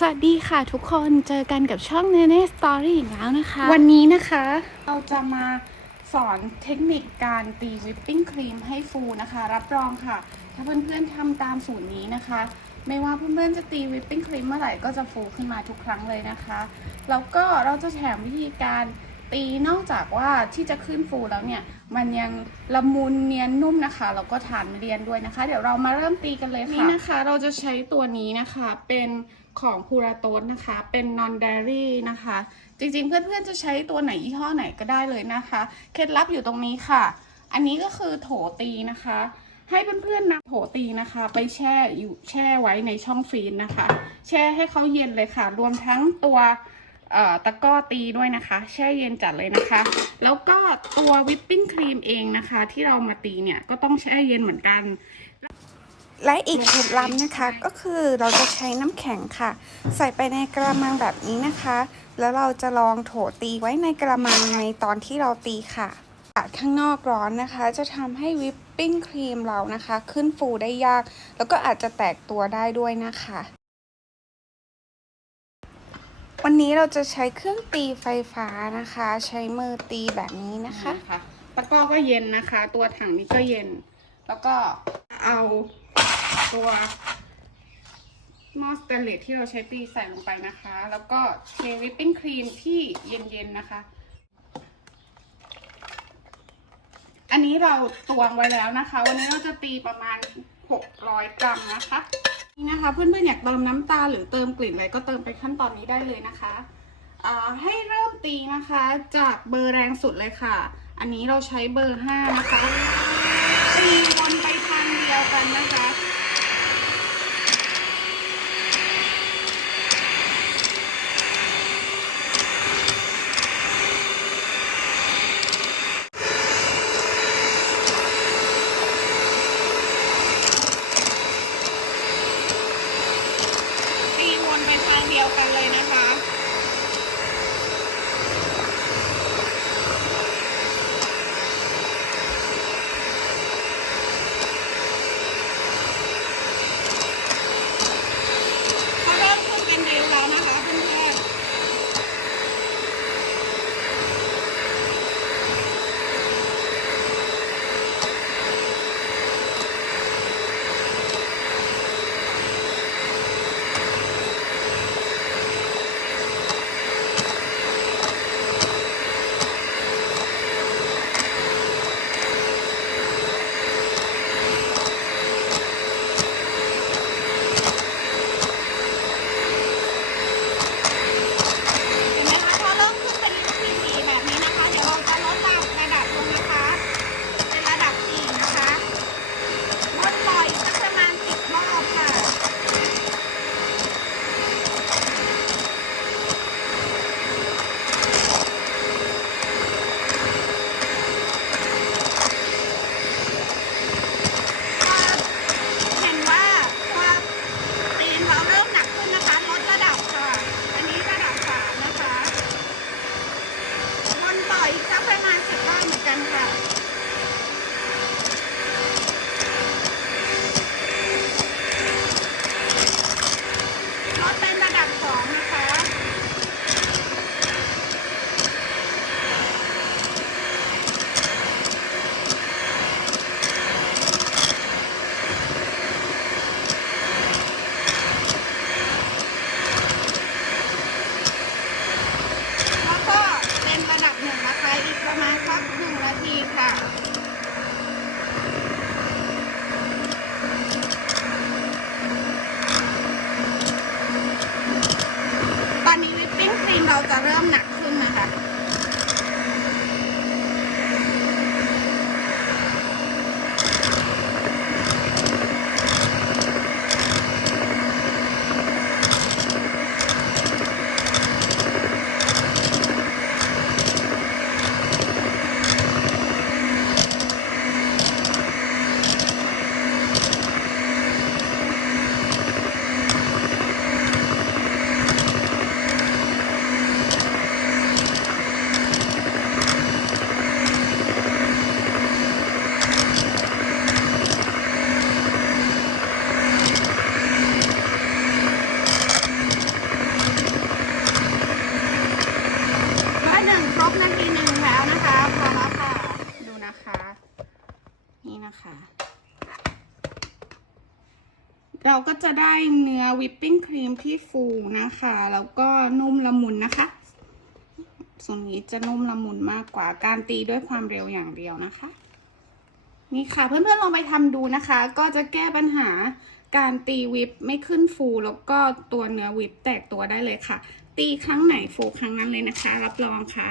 สวัสดีค่ะทุกคนเจอกันกับช่องเนเน่สตอรี่อีกแล้วนะคะ วันนี้นะคะ เราจะมาสอนเทคนิคการตีวิปปิ้งครีมให้ฟูนะคะ รับรองค่ะ ถ้าเพื่อนๆทำตามสูตรนี้นะคะ ไม่ว่าเพื่อนๆจะตีวิปปิ้งครีมเมื่อไหร่ก็จะฟูขึ้นมาทุกครั้งเลยนะคะ แล้วก็เราจะแถมวิธีการตีนอกจากว่าที่จะขึ้นฟูแล้วเนี่ย มันยังละมุนเนียนนุ่มนะคะแล้วก็ทานเรียนด้วยนะคะ เดี๋ยวเรามาเริ่มตีกันเลยค่ะนี่นะคะ เราจะใช้ตัวนี้นะคะเป็น ของพูราโตสนะคะ เป็น non dairy นะคะ จริงๆ เพื่อนๆจะใช้ตัวไหนยี่ห้อไหนก็ได้เลยนะคะ เคล็ดลับอยู่ตรงนี้ค่ะ อันนี้ก็คือโถตีนะคะ ให้เพื่อนๆนำโถตีนะคะ ไปแช่อยู่แช่ไว้ในช่องฟรีซนะคะ แช่ให้เขาเย็นเลยค่ะ รวมทั้งตัวตะก้อตีด้วยนะคะ แช่เย็นจัดเลยนะคะ แล้วก็ตัววิปปิ้งครีมเองนะคะ ที่เรามาตีเนี่ยก็ต้องแช่เย็นเหมือนกัน และอีกเคล็ดลับนะคะก็คือเราจะใช้น้ำแข็งค่ะ ใส่ไปในกระมังแบบนี้นะคะ แล้วเราจะลองโถตีไว้ในกระมังในตอนที่เราตีค่ะอากาศข้างนอกร้อนนะคะ จะทำให้วิปปิ้งครีมเรานะคะ ขึ้นฟูได้ยาก แล้วก็อาจจะแตกตัวได้ด้วยนะคะ วันนี้เราจะใช้เครื่องตีไฟฟ้านะคะ ใช้มือตีแบบนี้นะคะนะคะตะกร้อก็เย็นนะคะ ตัวถังนี้ก็เย็น แล้วก็เอา ตัวหม้อสเตนเลสที่เราใช้ตีใส่ลงไปนะคะ แล้วก็เทวิปปิ้งครีมที่เย็นๆนะคะ อันนี้เราตวงไว้แล้วนะคะ วันนี้เราจะตีประมาณ 600 กรัมนะคะนี่นะคะเพื่อนๆอยากเติมน้ำตาลหรือเติมกลิ่นอะไรก็เติมไปขั้นตอนนี้ได้เลยนะคะให้เริ่มตีนะคะจากเบอร์แรงสุดเลยค่ะ อันนี้เราใช้เบอร์ห้านะคะตี นะคะ เราก็จะได้เนื้อวิปปิ้งครีมที่ฟูนะคะ แล้วก็นุ่มละมุนนะคะ ส่วนนี้จะนุ่มละมุนมากกว่าการตีด้วยความเร็วอย่างเดียวนะคะ นี่ค่ะเพื่อนๆลองไปทำดูนะคะ ก็จะแก้ปัญหาการตีวิปไม่ขึ้นฟูแล้วก็ตัวเนื้อวิปแตกตัวได้เลยค่ะ ตีครั้งไหนฟูครั้งนั้นเลยนะคะ รับรองค่ะ